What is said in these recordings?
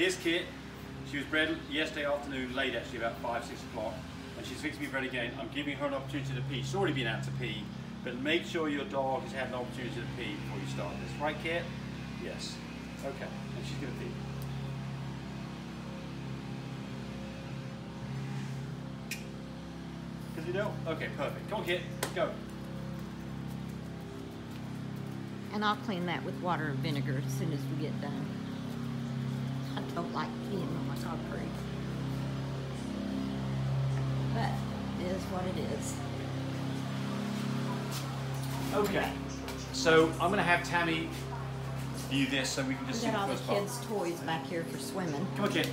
Here's Kit. She was bred yesterday afternoon, late actually, about 5, 6 o'clock. And she's fixing to be bred again. I'm giving her an opportunity to pee. She's already been out to pee, but make sure your dog has had an opportunity to pee before you start this. Right, Kit? Yes. Okay, and she's gonna pee. Because you don't? Okay, perfect. Come on, Kit, go. And I'll clean that with water and vinegar as soon as we get done. I don't like peeing on my concrete. But it is what it is. Okay, so I'm gonna have Tammy view this so we can just We see got all the the first part. kids' toys back here for swimming. Come on, Kit.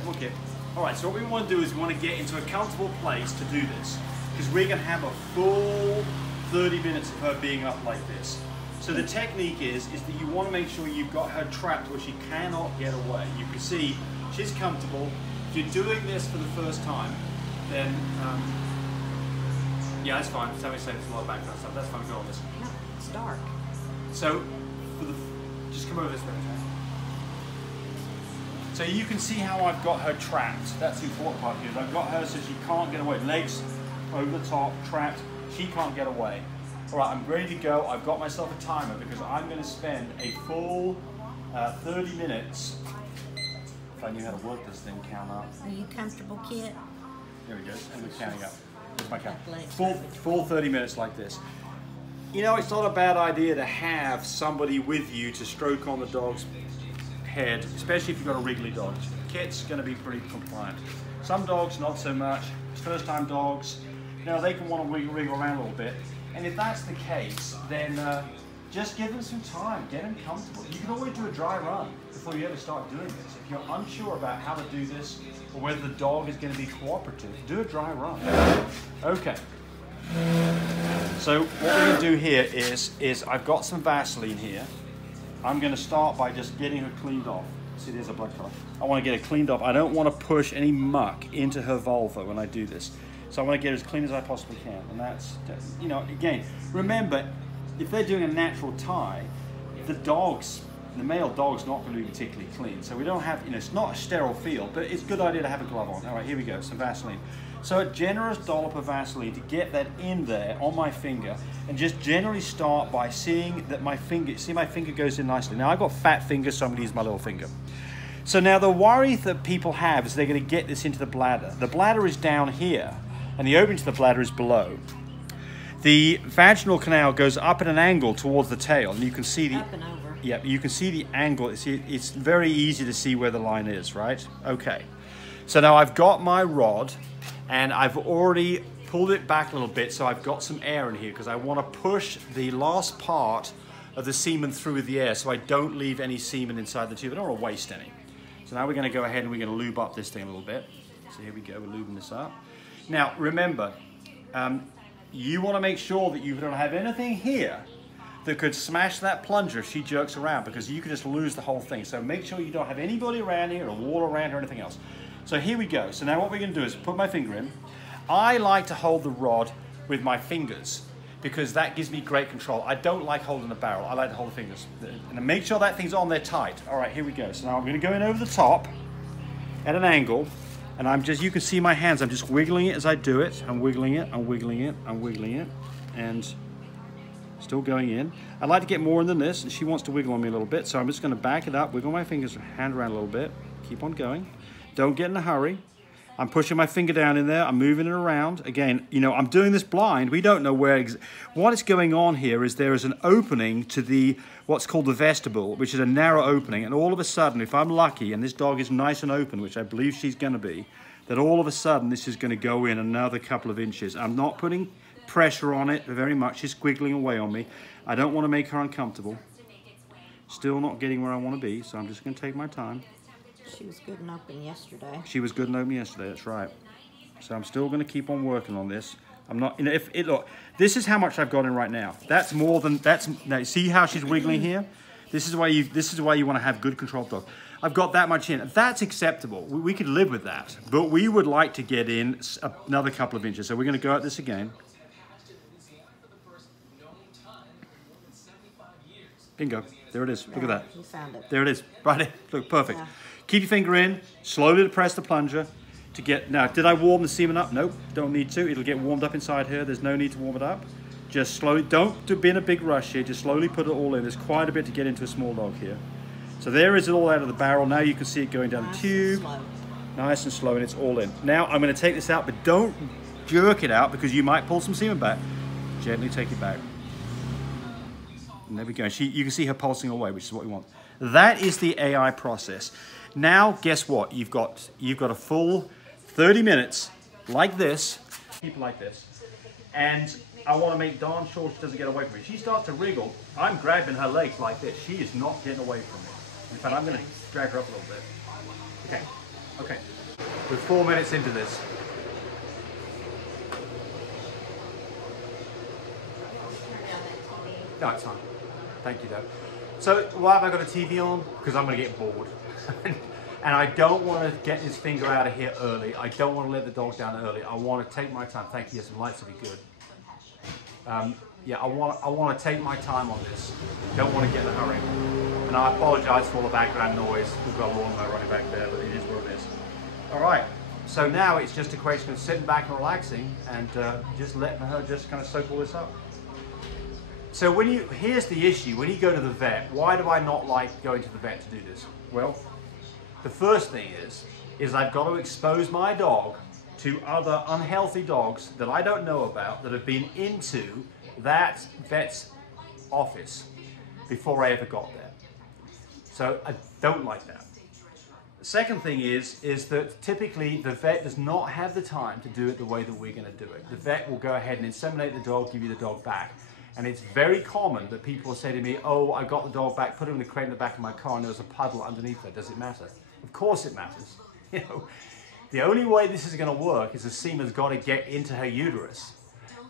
Come on, Kit. All right, so what we want to do is we want to get into a comfortable place to do this, because we're going to have a full 30 minutes of her being up like this. So the technique is that you want to make sure you've got her trapped where she cannot get away. You can see she's comfortable. If you're doing this for the first time, then yeah, that's fine. Tammy's saying it's a lot of background stuff. That's fine. Go on this. No, it's dark. So just come over this way. So you can see how I've got her trapped. That's the important part here. I've got her so she can't get away. Legs over the top, trapped. She can't get away. All right, I'm ready to go. I've got myself a timer because I'm going to spend a full 30 minutes. If I knew how to work this thing, count up. Are you comfortable, Kit? There we go. And we're counting up. There's my count. Full 30 minutes like this. You know, it's not a bad idea to have somebody with you to stroke on the dog's head, especially if you've got a wriggly dog. Kit's going to be pretty compliant. Some dogs, not so much. First-time dogs, you know, they can want to wriggle around a little bit. And if that's the case, then just give them some time, get them comfortable. You can always do a dry run before you ever start doing this. If you're unsure about how to do this or whether the dog is going to be cooperative, do a dry run. Okay. So what we're going to do here is I've got some Vaseline here. I'm going to start by just getting her cleaned off. See, there's a blood clot. I want to get her cleaned off. I don't want to push any muck into her vulva when I do this. So I want to get her as clean as I possibly can. And that's, you know, again, remember, if they're doing a natural tie, the male dog's not going to be particularly clean. So we don't have, you know, it's not a sterile field, but it's a good idea to have a glove on. All right, here we go, some Vaseline. So a generous dollop of Vaseline to get that in there on my finger, and just generally start by seeing that my finger goes in nicely. Now I've got fat fingers, so I'm going to use my little finger. So now the worry that people have is they're going to get this into the bladder. The bladder is down here, and the opening to the bladder is below. The vaginal canal goes up at an angle towards the tail, and you can see the up and over. Yeah, you can see the angle. It's very easy to see where the line is, right? Okay. So now I've got my rod, and I've already pulled it back a little bit, so I've got some air in here because I want to push the last part of the semen through with the air so I don't leave any semen inside the tube. I don't want to waste any. So now we're going to go ahead and we're going to lube up this thing a little bit. So here we go, we're lubing this up. Now remember, you want to make sure that you don't have anything here that could smash that plunger if she jerks around, because you could just lose the whole thing. So make sure you don't have anybody around here or wall around or anything else. So here we go. So now what we're going to do is put my finger in. I like to hold the rod with my fingers because that gives me great control. I don't like holding the barrel. I like to hold the fingers. And make sure that thing's on there tight. All right, here we go. So now I'm going to go in over the top at an angle. And I'm just, you can see my hands. I'm just wiggling it as I do it. I'm wiggling it, I'm wiggling it, I'm wiggling it. And still going in. I'd like to get more in than this, and she wants to wiggle on me a little bit, so I'm just going to back it up, wiggle my fingers, hand around a little bit, keep on going. Don't get in a hurry. I'm pushing my finger down in there, I'm moving it around. Again, you know, I'm doing this blind. We don't know where, what is going on here is there is an opening to the, what's called the vestibule, which is a narrow opening, and all of a sudden, if I'm lucky, and this dog is nice and open, which I believe she's going to be, that all of a sudden this is going to go in another couple of inches. I'm not putting pressure on it very much. She's squiggling away on me. I don't want to make her uncomfortable. Still not getting where I want to be, so I'm just going to take my time. She was good and open yesterday. She was good and open yesterday, that's right. So I'm still going to keep on working on this. I'm not, you know, if it, look, this is how much I've got in right now. That's more than, now see how she's wiggling here? This is why you want to have good control of the dog. I've got that much in. That's acceptable. We could live with that, but we would like to get in another couple of inches. So we're going to go at this again. Bingo. There it is. Look at that. You found it. There it is. Right in. Look, perfect. Yeah. Keep your finger in, slowly depress the plunger to get, now did I warm the semen up? Nope, don't need to. It'll get warmed up inside here. There's no need to warm it up. Just slowly, don't be in a big rush here, just slowly put it all in. There's quite a bit to get into a small dog here. So there is it all out of the barrel. Now you can see it going down the tube. Nice and slow, and it's all in. Now I'm going to take this out, but don't jerk it out because you might pull some semen back. Gently take it back. And there we go. You can see her pulsing away, which is what we want. That is the AI process. Now, guess what? You've got a full 30 minutes like this. Keep it like this. And I want to make darn sure she doesn't get away from me. She starts to wriggle. I'm grabbing her legs like this. She is not getting away from me. In fact, I'm going to drag her up a little bit. Okay. Okay. We're 4 minutes into this. No, it's fine. Thank you, though. So why have I got a TV on? Because I'm going to get bored. And I don't want to get his finger out of here early. I don't want to let the dog down early. I want to take my time. Thank you. Yes, the lights will be good. Yeah, I want to take my time on this. Don't want to get in a hurry. And I apologize for all the background noise. We've got a lawnmower running back there, but it is what it is. All right. So now it's just a question of sitting back and relaxing and just letting her just kind of soak all this up. So here's the issue. When you go to the vet, why do I not like going to the vet to do this? Well, the first thing is I've got to expose my dog to other unhealthy dogs that I don't know about that have been into that vet's office before I ever got there. So I don't like that. The second thing is that typically the vet does not have the time to do it the way that we're going to do it. The vet will go ahead and inseminate the dog, give you the dog back. And it's very common that people say to me, oh, I got the dog back, put him in the crate in the back of my car and there was a puddle underneath there. Does it matter? Of course it matters. You know, the only way this is going to work is the semen's got to get into her uterus.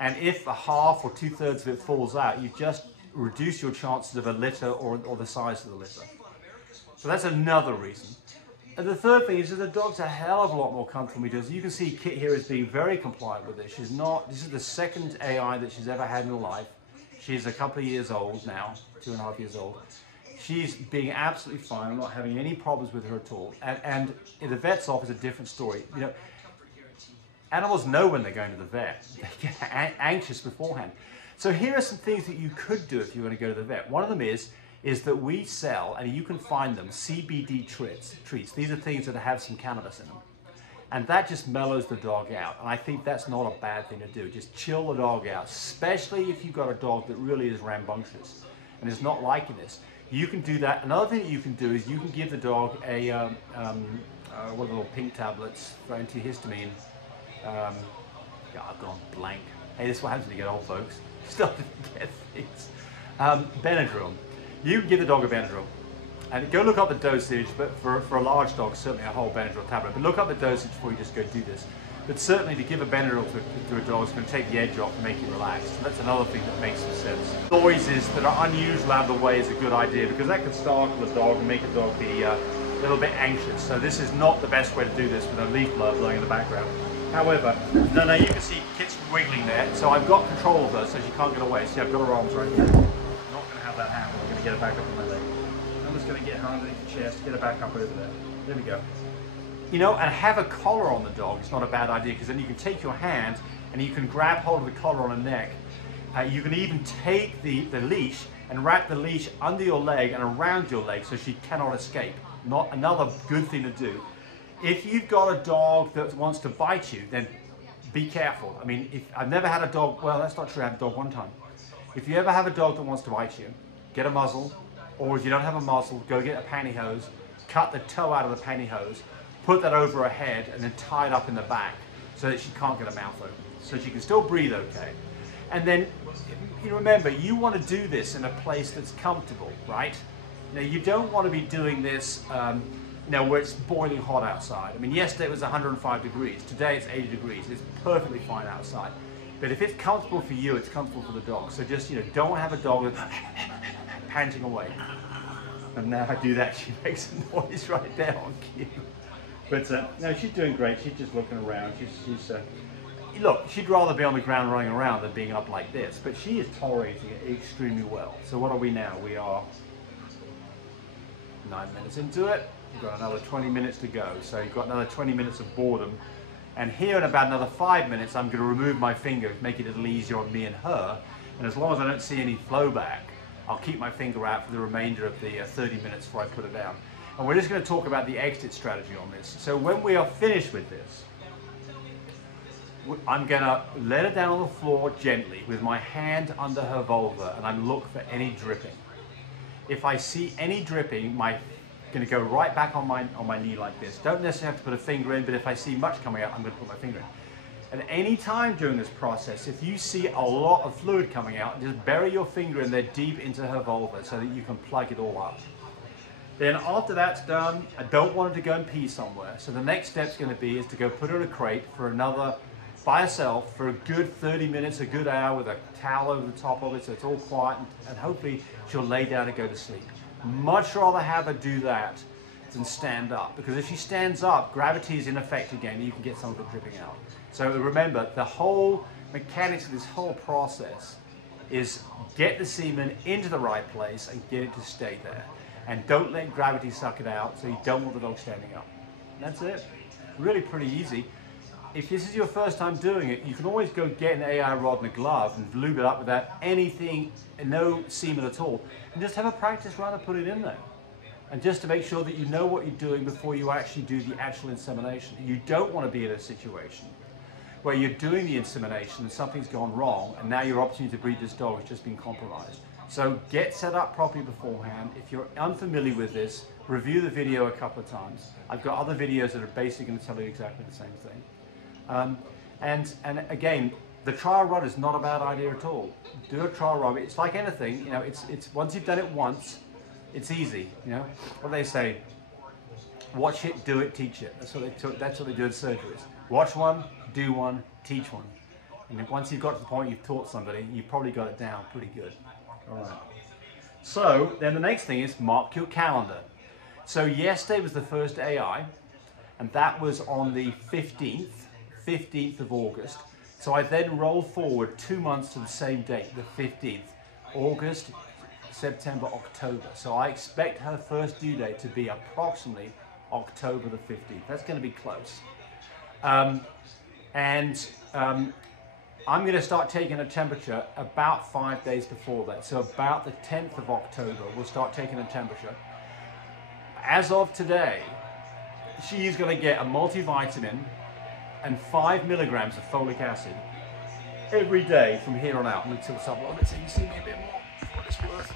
And if a half or 2/3 of it falls out, you just reduce your chances of a litter or the size of the litter. So that's another reason. And the third thing is that the dog's a hell of a lot more comfortable than we do. As you can see, Kit here is being very compliant with this. She's not, this is the second AI that she's ever had in her life. She's a couple of years old now, 2.5 years old. She's being absolutely fine. I'm not having any problems with her at all. And in the vet's office, a different story. You know, animals know when they're going to the vet. They get anxious beforehand. So here are some things that you could do if you want to go to the vet. One of them is that we sell, and you can find them, CBD treats. These are things that have some cannabis in them. And that just mellows the dog out. And I think that's not a bad thing to do. Just chill the dog out, especially if you've got a dog that really is rambunctious and is not liking this. You can do that. Another thing that you can do is you can give the dog a, one of the little pink tablets for antihistamine. Yeah, I've gone blank. Hey, this is what happens when you get old, folks. Start to get things. Benadryl. You can give the dog a Benadryl. And go look up the dosage, but for a large dog, certainly a whole Benadryl tablet. But look up the dosage before you just go do this. But certainly to give a Benadryl to a dog is going to take the edge off and make you relaxed. So that's another thing that makes some sense. Noises that are unusual out of the way is a good idea because that can startle the dog and make the dog be a little bit anxious. So this is not the best way to do this with a leaf blower blowing in the background. However, now you can see Kit's wiggling there. So I've got control of her so she can't get away. See, I've got her arms right here. I'm not going to have that happen. I'm going to get her back up on my leg. I'm just going to get her underneath the chest, get her back up over there. There we go. You know, and have a collar on the dog. It's not a bad idea because then you can take your hand and you can grab hold of the collar on her neck. You can even take the leash and wrap the leash under your leg and around your leg so she cannot escape. Not another good thing to do. If you've got a dog that wants to bite you, then be careful. I mean, I've never had a dog, well, that's not true, I had a dog one time. If you ever have a dog that wants to bite you, get a muzzle, or if you don't have a muzzle, go get a pantyhose, cut the toe out of the pantyhose, put that over her head, and then tie it up in the back so that she can't get her mouth open. So she can still breathe okay. And then, you remember, you want to do this in a place that's comfortable, right? Now, you don't want to be doing this where it's boiling hot outside. I mean, yesterday it was 105 degrees. Today it's 80 degrees. It's perfectly fine outside. But if it's comfortable for you, it's comfortable for the dog. So just, don't have a dog that's panting away. And now I do that, she makes a noise right there on cue. But no, she's doing great. She's just looking around. Look, she'd rather be on the ground running around than being up like this. But she is tolerating it extremely well. So what are we now? We are 9 minutes into it. You've got another 20 minutes to go. So you've got another 20 minutes of boredom. And here in about another 5 minutes, I'm going to remove my finger, make it a little easier on me and her. And as long as I don't see any flow back, I'll keep my finger out for the remainder of the 30 minutes before I put it down. And we're just going to talk about the exit strategy on this. So when we are finished with this, I'm going to let her down on the floor gently with my hand under her vulva, and I'm look for any dripping. If I see any dripping, I'm going to go right back on my knee like this. Don't necessarily have to put a finger in, but if I see much coming out, I'm going to put my finger in. And any time during this process, if you see a lot of fluid coming out, just bury your finger in there deep into her vulva so that you can plug it all up. Then after that's done, I don't want her to go and pee somewhere. So the next step's going to be is to go put her in a crate for another, by herself, for a good 30 minutes, a good hour with a towel over the top of it so it's all quiet, and hopefully she'll lay down and go to sleep. Much rather have her do that than stand up, because if she stands up, gravity is in effect again, and you can get some of it dripping out. So remember, the whole mechanics of this whole process is get the semen into the right place and get it to stay there. And don't let gravity suck it out, so you don't want the dog standing up. And that's it. Really pretty easy. If this is your first time doing it, you can always go get an AI rod and a glove and lube it up without anything, no semen at all, and just have a practice run and put it in there. And just to make sure that you know what you're doing before you actually do the actual insemination. You don't want to be in a situation where you're doing the insemination and something's gone wrong, and now your opportunity to breed this dog has just been compromised. So get set up properly beforehand. If you're unfamiliar with this, review the video a couple of times. I've got other videos that are basically going to tell you exactly the same thing. And again, the trial rod is not a bad idea at all. Do a trial rod. It's like anything, you know. It's once you've done it once, it's easy. You know what they say: watch it, do it, teach it. That's what they do in surgeries. Watch one, do one, teach one. And if once you've got to the point you've taught somebody, you've probably got it down pretty good. All right. So then the next thing is mark your calendar. So yesterday was the first AI, and that was on the 15th of August. So I then rolled forward 2 months to the same date, the 15th, August, September, October. So I expect her first due date to be approximately October the 15th. That's going to be close. I'm going to start taking a temperature about 5 days before that. So about the 10th of October, we'll start taking a temperature. As of today, she is going to get a multivitamin and 5 milligrams of folic acid every day from here on out. I'm going to tilt this up a little bit so you can see me a bit more for what it's worth.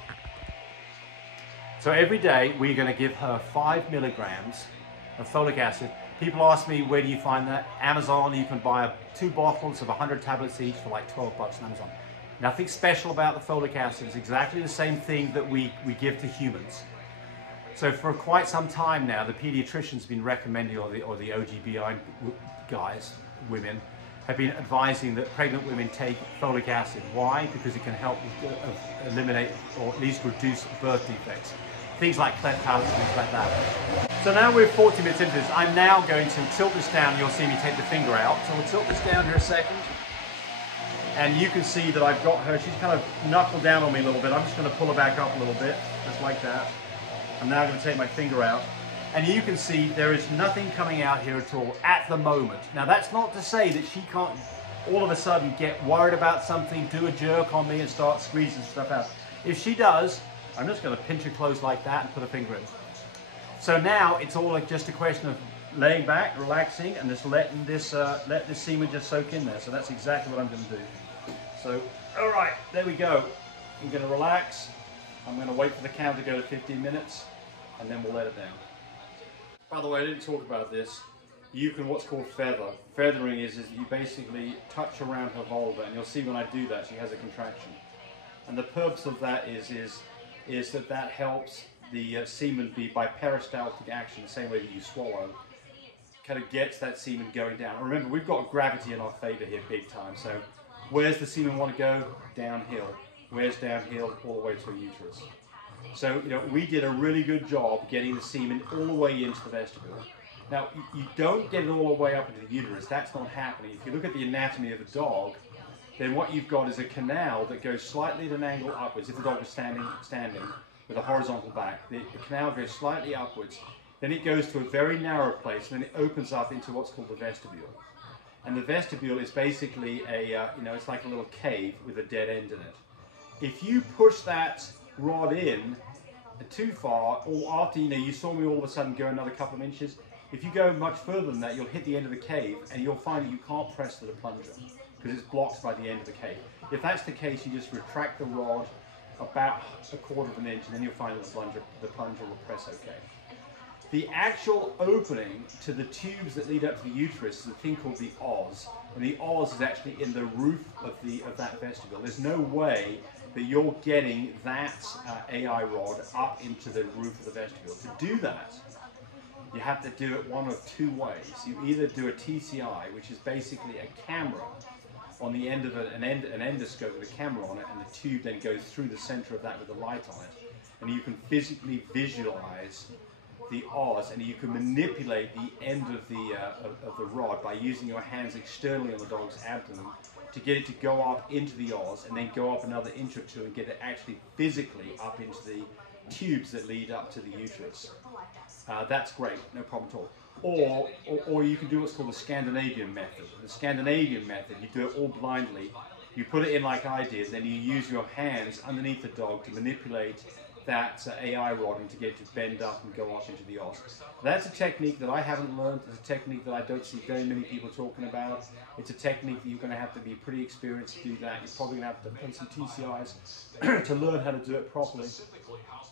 So every day we're going to give her 5 milligrams of folic acid. People ask me, where do you find that? Amazon. You can buy 2 bottles of 100 tablets each for like 12 bucks on Amazon. Nothing special about the folic acid. It's exactly the same thing that we give to humans. So for quite some time now, the pediatricians have been recommending, or the OGBI guys, women, have been advising that pregnant women take folic acid. Why? Because it can help eliminate or at least reduce birth defects. Things like cleft palate, things like that. So now we're 40 minutes into this. I'm now going to tilt this down. You'll see me take the finger out. So we'll tilt this down here a second. And you can see that I've got her. She's kind of knuckled down on me a little bit. I'm just going to pull her back up a little bit, just like that. I'm now going to take my finger out. And you can see there is nothing coming out here at all at the moment. Now that's not to say that she can't all of a sudden get worried about something, do a jerk on me and start squeezing stuff out. If she does, I'm just going to pinch her close like that and put a finger in. So now it's all just a question of laying back, relaxing, and just letting this let this semen just soak in there. So that's exactly what I'm going to do. So, all right, there we go. I'm going to relax. I'm going to wait for the count to go to 15 minutes, and then we'll let it down. By the way, I didn't talk about this. You can what's called feather. Feathering is you basically touch around her vulva, and you'll see when I do that, she has a contraction. And the purpose of that is that helps the semen be by peristaltic action, the same way that you swallow, kind of gets that semen going down. Remember, we've got gravity in our favor here big time, so where's the semen want to go? Downhill. Where's downhill? All the way to the uterus. So, you know, we did a really good job getting the semen all the way into the vestibule. Now, you don't get it all the way up into the uterus. That's not happening. If you look at the anatomy of a dog, then what you've got is a canal that goes slightly at an angle upwards. If the dog was standing with a horizontal back, the canal goes slightly upwards, Then it goes to a very narrow place, and then it opens up into what's called the vestibule. And the vestibule is basically it's like a little cave with a dead end in it. If you push that rod in too far, or after you saw me all of a sudden go another couple of inches, if you go much further than that, you'll hit the end of the cave, and you'll find that you can't press the plunger because it's blocked by the end of the cave. If that's the case, you just retract the rod about a quarter of an inch, and then you'll find that the plunger will press okay. The actual opening to the tubes that lead up to the uterus is a thing called the os, and the os is actually in the roof of that vestibule. There's no way that you're getting that AI rod up into the roof of the vestibule. To do that, you have to do it one of two ways. You either do a TCI, which is basically a camera on the end of an endoscope with a camera on it, and the tube then goes through the center of that with a light on it, and you can physically visualize the os, and you can manipulate the end of the rod by using your hands externally on the dog's abdomen to get it to go up into the os, and then go up another inch or two and get it actually physically up into the tubes that lead up to the uterus. That's great, no problem at all. Or you can do what's called the Scandinavian Method. The Scandinavian Method, you do it all blindly. You put it in like I did, then you use your hands underneath the dog to manipulate that AI rod and to get it to bend up and go up into the os. That's a technique that I haven't learned. It's a technique that I don't see very many people talking about. It's a technique that you're going to have to be pretty experienced to do that. You're probably going to have to put some TCIs to learn how to do it properly.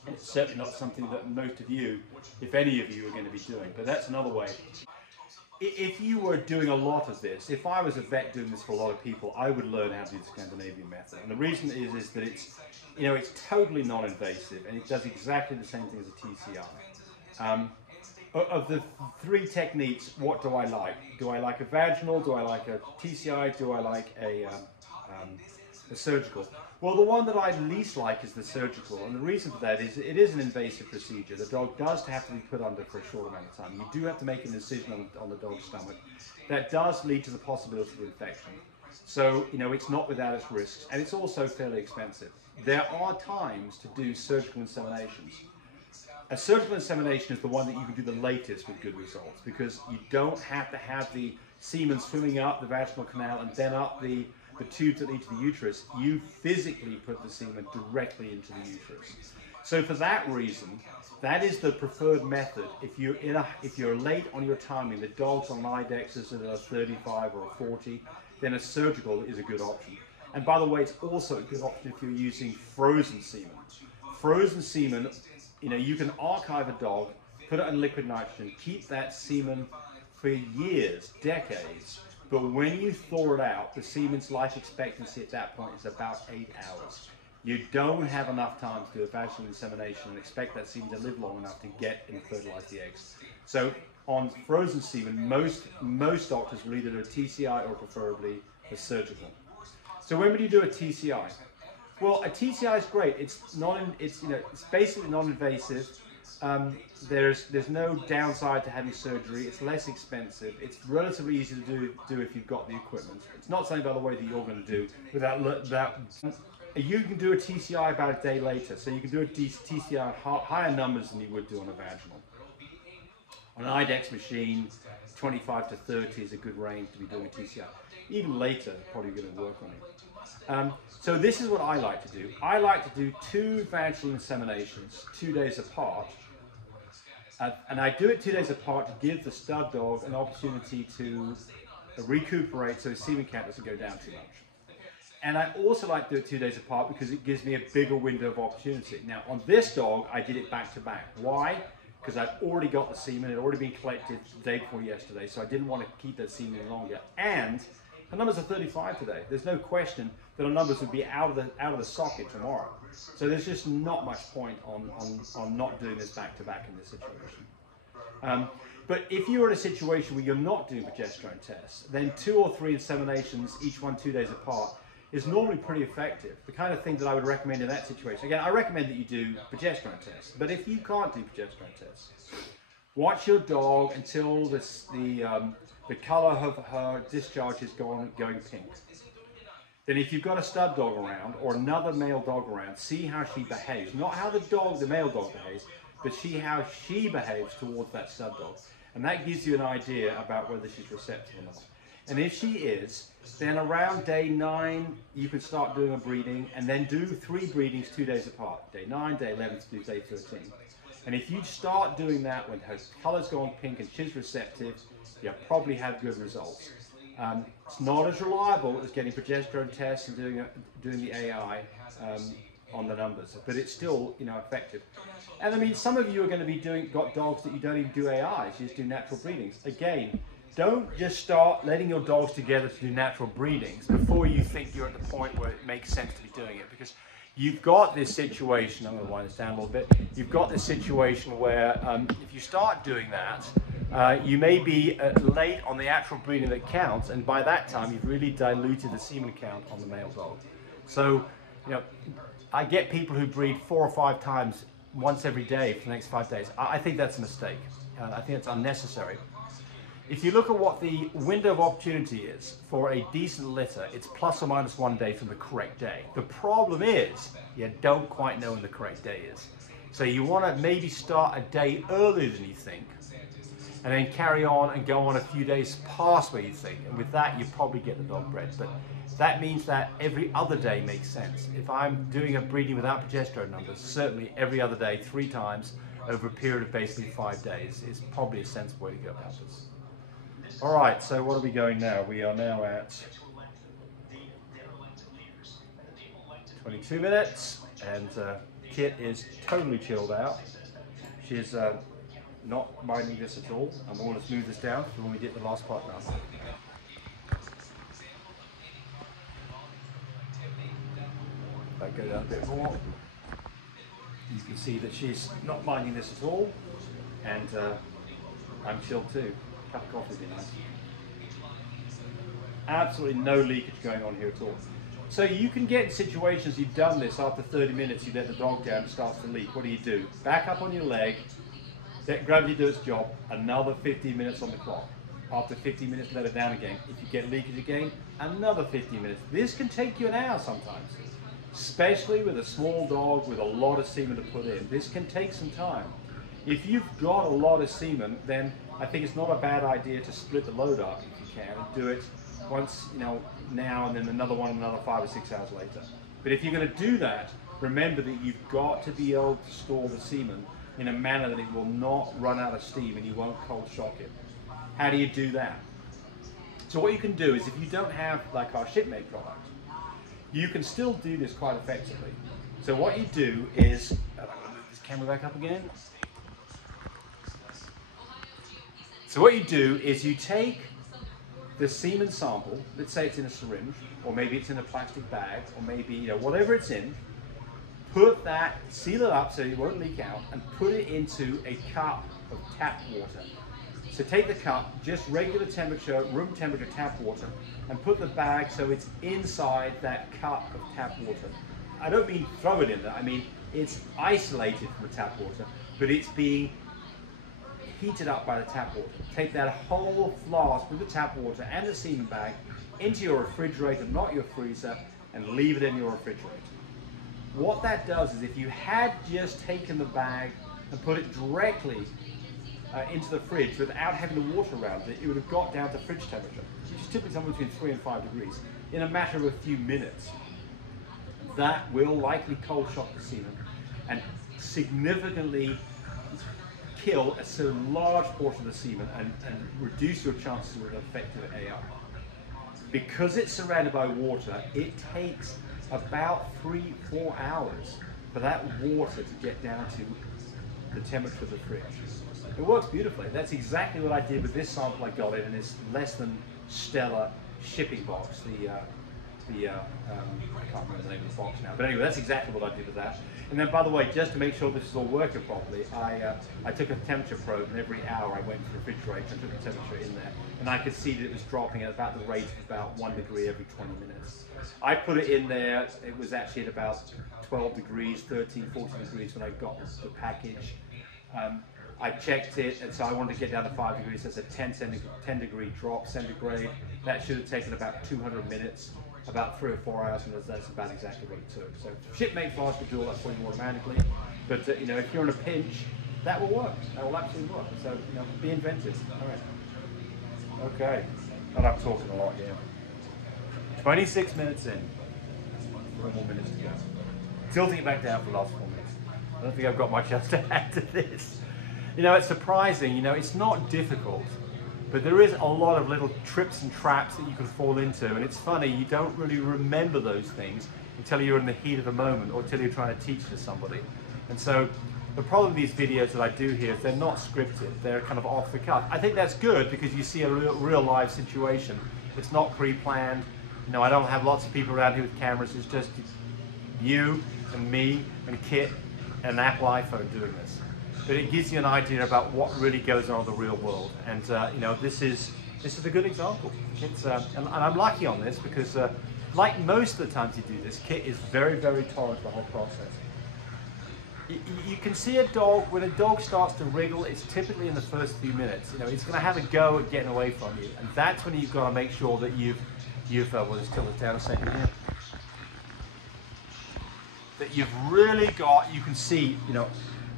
And it's certainly not something that most of you, if any of you, are going to be doing. But that's another way. If you were doing a lot of this, if I was a vet doing this for a lot of people, I would learn how to do the Scandinavian Method. And the reason is that it's totally non-invasive, and it does exactly the same thing as a TCI. Of the three techniques, what do I like? Do I like a vaginal? Do I like a TCI? Do I like a surgical? Well, the one that I least like is the surgical, and the reason for that is it is an invasive procedure. The dog does have to be put under for a short amount of time. You do have to make an incision on the dog's stomach. That does lead to the possibility of infection. So, it's not without its risks, and it's also fairly expensive. There are times to do surgical inseminations. A surgical insemination is the one that you can do the latest with good results, because you don't have to have the semen swimming up the vaginal canal and then up the tubes that lead to the uterus. You physically put the semen directly into the uterus. So for that reason, that is the preferred method. If you're late on your timing, the dog's on idexes at a 35 or a 40, then a surgical is a good option. And by the way, it's also a good option if you're using frozen semen. Frozen semen, you can archive a dog, put it in liquid nitrogen, keep that semen for years, decades. But when you thaw it out, the semen's life expectancy at that point is about 8 hours. You don't have enough time to do a vaginal insemination and expect that semen to live long enough to get and fertilize the eggs. So on frozen semen, most doctors will either do a TCI or preferably a surgical. So when would you do a TCI? Well, a TCI is great. It's basically non-invasive. There's no downside to having surgery. It's less expensive. It's relatively easy to do if you've got the equipment. It's not something, by the way, that you're going to do without that. You can do a TCI about a day later, so you can do a TCI higher numbers than you would do on a vaginal. On an IDEX machine, 25 to 30 is a good range to be doing a TCI. Even later, probably going to work on it. So this is what I like to do. I like to do 2 vaginal inseminations 2 days apart. And I do it 2 days apart to give the stud dog an opportunity to recuperate so his semen count doesn't go down too much. And I also like to do it 2 days apart because it gives me a bigger window of opportunity. Now on this dog, I did it back to back. Why? Because I've already got the semen, it had already been collected the day before yesterday, so I didn't want to keep that semen longer. And the numbers are 35 today. There's no question that our numbers would be out of the socket tomorrow. So there's just not much point on not doing this back to back in this situation. But if you're in a situation where you're not doing progesterone tests, then 2 or 3 inseminations, each one 2 days apart, is normally pretty effective. The kind of thing that I would recommend in that situation. Again, I recommend that you do progesterone tests, but if you can't do progesterone tests, watch your dog until the color of her discharge is going pink. Then if you've got a stud dog around or another male dog around, see how she behaves. Not how the male dog behaves, but see how she behaves towards that stud dog. And that gives you an idea about whether she's receptive or not. And if she is, then around day 9, you can start doing a breeding and then do 3 breedings 2 days apart. Day 9, day 11 to do day 13. And if you start doing that when her color's gone pink and she's receptive, you'll probably have good results. It's not as reliable as getting progesterone tests and doing the AI on the numbers, but it's still, you know, effective. And I mean, some of you are going to be got dogs that you don't even do AIs, you just do natural breedings. Again, don't just start letting your dogs together to do natural breedings before you think you're at the point where it makes sense to be doing it, because you've got this situation, I'm going to wind this down a little bit, you've got this situation where if you start doing that, you may be late on the actual breeding that counts, and by that time you've really diluted the semen count on the male dog. So, you know, I get people who breed 4 or 5 times once every day for the next 5 days. I think that's a mistake. I think it's unnecessary. If you look at what the window of opportunity is for a decent litter, it's plus or minus 1 day from the correct day. The problem is you don't quite know when the correct day is. So you want to maybe start a day earlier than you think, and then carry on and go on a few days past where you think. And with that, you probably get the dog bred. But that means that every other day makes sense. If I'm doing a breeding without progesterone numbers, certainly every other day, 3 times over a period of basically 5 days is probably a sensible way to go about this. All right, so what are we going now? We are now at 22 minutes, and Kit is totally chilled out. She is not minding this at all. I'm going to smooth this down for when we get the last part now. If I go down a bit more, you can see that she's not minding this at all, and I'm chilled too. Cup of coffee would be nice. Absolutely no leakage going on here at all. So you can get in situations, you've done this, after 30 minutes you let the dog down, it starts to leak. What do? Back up on your leg, let gravity do its job, another 15 minutes on the clock. After 15 minutes, let it down again. If you get leakage again, another 15 minutes. This can take you an hour sometimes, especially with a small dog with a lot of semen to put in. This can take some time. If you've got a lot of semen, then I think it's not a bad idea to split the load up if you can, and do it once, you know, now and then another one another 5 or 6 hours later. But if you're going to do that, remember that you've got to be able to store the semen in a manner that it will not run out of steam and you won't cold shock it. How do you do that? So what you can do is, if you don't have like our shipmate product, you can still do this quite effectively. So what you do is, I'm going to move this camera back up again. So what you do is you take the semen sample, let's say it's in a syringe, or maybe it's in a plastic bag, or maybe, you know, whatever it's in, put that, seal it up so it won't leak out, and put it into a cup of tap water. So take the cup, just regular temperature, room temperature tap water, and put the bag so it's inside that cup of tap water. I don't mean throw it in there, I mean it's isolated from the tap water, but it's being heated up by the tap water. Take that whole flask with the tap water and the semen bag into your refrigerator, not your freezer, and leave it in your refrigerator. What that does is, if you had just taken the bag and put it directly into the fridge without having the water around it, it would have got down to fridge temperature, which is typically somewhere between 3 and 5 degrees, in a matter of a few minutes. That will likely cold shock the semen and significantly kill a so large portion of the semen and reduce your chances of an effective AI. Because it's surrounded by water, it takes about 3-4 hours for that water to get down to the temperature of the fridge. It works beautifully. That's exactly what I did with this sample I got in this less than stellar shipping box. I can't remember the name of the box now, but anyway, that's exactly what I did with that. And then, by the way, just to make sure this is all working properly, I took a temperature probe, and every hour I went to the refrigerator and took the temperature in there, and I could see that it was dropping at about the rate of about 1 degree every 20 minutes. I put it in there, it was actually at about 12 degrees, 13, 14 degrees when I got the package. I checked it, and so I wanted to get down to 5 degrees. That's a 10 degree drop centigrade. That should have taken about 200 minutes, about 3 or 4 hours, and that's about exactly what it took. So shipmate flask will do all that for you automatically. But you know, if you're in a pinch, that will work. That will absolutely work. So, you know, be inventive. All right. Okay. And I'm talking a lot here. 26 minutes in. 4 more minutes to go. Tilting it back down for the last 4 minutes. I don't think I've got much else to add to this. You know, it's surprising. You know, it's not difficult, but there is a lot of little trips and traps that you can fall into. And it's funny, you don't really remember those things until you're in the heat of the moment or until you're trying to teach it to somebody. And so the problem with these videos that I do here is they're not scripted. They're kind of off the cuff. I think that's good because you see a real live situation. It's not pre-planned. You know, I don't have lots of people around here with cameras. It's just you and me and Kit and an Apple iPhone doing this. But it gives you an idea about what really goes on in the real world. And you know, this is a good example. It's, and I'm lucky on this because like most of the times you do this, Kit is very, very tolerant of the whole process. You can see a dog, when a dog starts to wriggle, it's typically in the first few minutes. You know, it's going to have a go at getting away from you. And that's when you've got to make sure that you've well, let's tilt it down a second here. That you've really got, you can see, you know,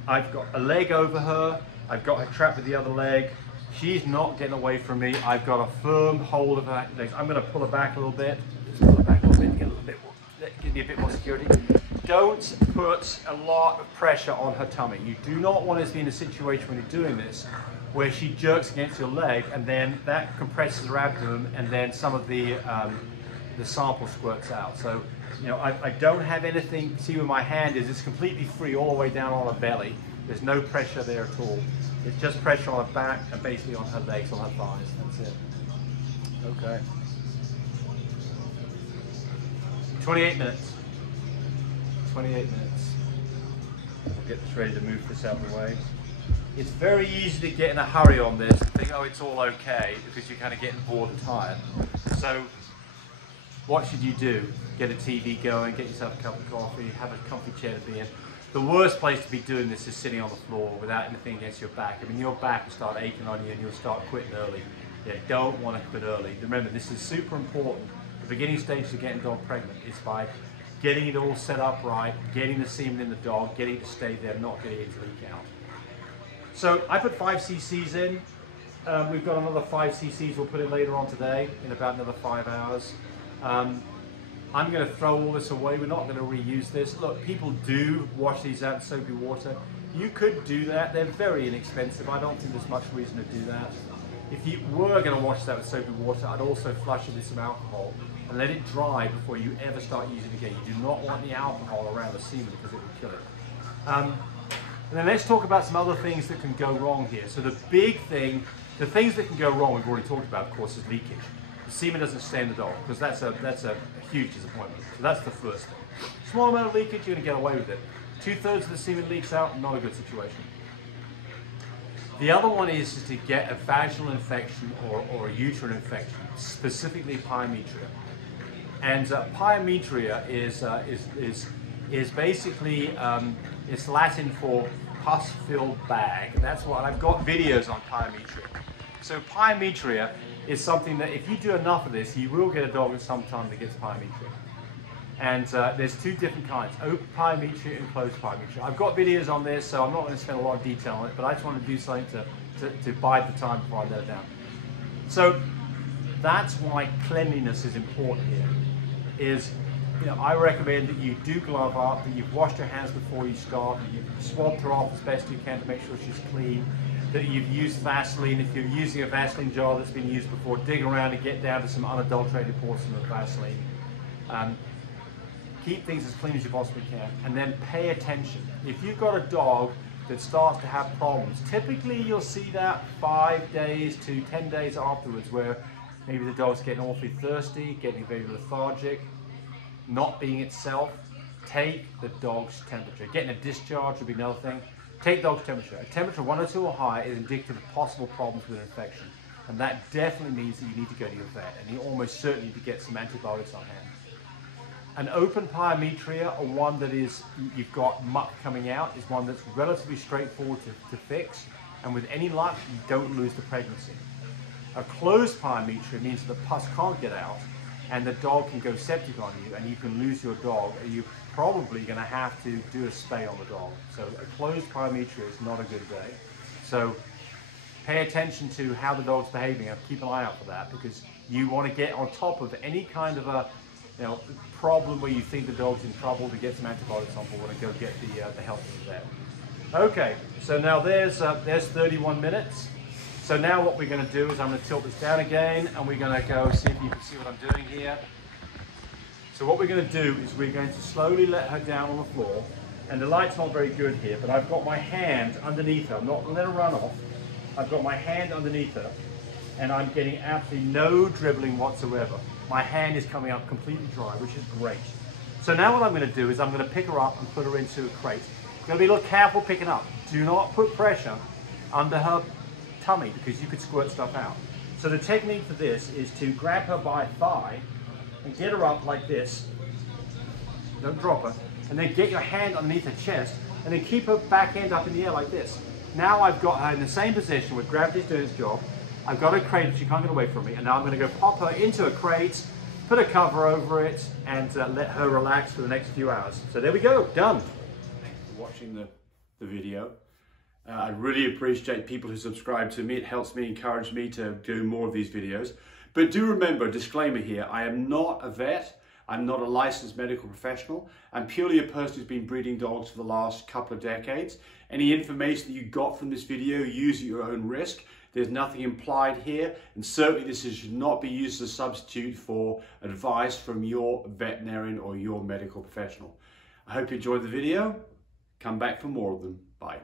I've got a leg over her, I've got her trapped with the other leg, she's not getting away from me, I've got a firm hold of her legs. I'm going to pull her back a little bit, just pull her back a little bit, get a little bit more, give me a bit more security. Don't put a lot of pressure on her tummy. You do not want to be in a situation when you're doing this where she jerks against your leg and then that compresses her abdomen and then some of the sample squirts out. So, you know, I don't have anything, see where my hand is, it's completely free all the way down on her belly. There's no pressure there at all. It's just pressure on her back and basically on her legs, on her thighs, that's it. Okay. 28 minutes. 28 minutes. We'll get this ready to move this out of the way. It's very easy to get in a hurry on this and think, oh, it's all okay, because you're kind of getting bored and tired. So, what should you do? Get a TV going, get yourself a cup of coffee, have a comfy chair to be in. The worst place to be doing this is sitting on the floor without anything against your back. I mean, your back will start aching on you and you'll start quitting early. You don't want to quit early. Remember, this is super important. The beginning stage of getting a dog pregnant is by getting it all set up right, getting the semen in the dog, getting it to stay there, not getting it to leak out. So I put 5 cc's in. We've got another 5 cc's we'll put in later on today in about another 5 hours. I'm going to throw all this away. We're not going to reuse this. Look, people do wash these out in soapy water. You could do that. They're very inexpensive. I don't think there's much reason to do that. If you were going to wash that with soapy water, I'd also flush it with some alcohol and let it dry before you ever start using it again. You do not want the alcohol around the semen because it will kill it. And then let's talk about some other things that can go wrong here. So the big thing, the things that can go wrong, we've already talked about, of course, is leakage. The semen doesn't stay in the dog because that's a huge disappointment. So that's the first thing. Small amount of leakage, you're going to get away with it. 2/3 of the semen leaks out, not a good situation. The other one is to get a vaginal infection or a uterine infection, specifically pyometria. And pyometria is basically it's Latin for pus-filled bag. That's what I've got videos on pyometria. So pyometria is something that if you do enough of this, you will get a dog at some time that gets pyometria. And there's 2 different kinds, open pyometria and closed pyometria. I've got videos on this, so I'm not going to spend a lot of detail on it, but I just want to do something to bide the time before I let it down. So that's why cleanliness is important here. You know, I recommend that you do glove up, that you've washed your hands before you start, that you've swabbed her off as best you can to make sure she's clean, that you've used Vaseline. If you're using a Vaseline jar that's been used before, dig around and get down to some unadulterated portion of Vaseline. Keep things as clean as you possibly can, and then pay attention. If you've got a dog that starts to have problems, typically you'll see that 5 days to 10 days afterwards, where maybe the dog's getting awfully thirsty, getting very lethargic, not being itself. Take the dog's temperature. Getting a discharge would be another thing. Take the dog's temperature. A temperature 1 or 2 or higher is indicative of possible problems with an infection, and that definitely means that you need to go to your vet, and you almost certainly need to get some antibiotics on hand. An open pyometria, or one that is, you've got muck coming out, is one that's relatively straightforward to fix, and with any luck, you don't lose the pregnancy. A closed pyometria means that the pus can't get out, and the dog can go septic on you and you can lose your dog, you're probably going to have to do a spay on the dog. So a closed pyometria is not a good day. So pay attention to how the dog's behaving and keep an eye out for that, because you want to get on top of any kind of a problem where you think the dog's in trouble, to get some antibiotics on board and go get the help from the vet. Okay, so now there's 31 minutes. So now what we're going to do is I'm going to tilt this down again, and we're going to go see if you can see what I'm doing here. So what we're going to do is we're going to slowly let her down on the floor, and the light's not very good here, but I've got my hand underneath her. I'm not going to let her run off. I've got my hand underneath her, and I'm getting absolutely no dribbling whatsoever. My hand is coming up completely dry, which is great. So now what I'm going to do is I'm going to pick her up and put her into a crate. You've got to be a little careful picking up. Do not put pressure under her tummy, because you could squirt stuff out. So the technique for this is to grab her by thigh and get her up like this. Don't drop her. And then get your hand underneath her chest and then keep her back end up in the air like this. Now I've got her in the same position where gravity's doing its job. I've got her cradled, she can't get away from me, and now I'm going to go pop her into a crate, put a cover over it, and let her relax for the next few hours. So there we go, done. Thanks for watching the video. I really appreciate people who subscribe to me. It helps me, encourage me to do more of these videos. But do remember, disclaimer here, I am not a vet. I'm not a licensed medical professional. I'm purely a person who's been breeding dogs for the last couple of decades. Any information that you got from this video, use at your own risk. There's nothing implied here, and certainly this should not be used as a substitute for advice from your veterinarian or your medical professional. I hope you enjoyed the video. Come back for more of them. Bye.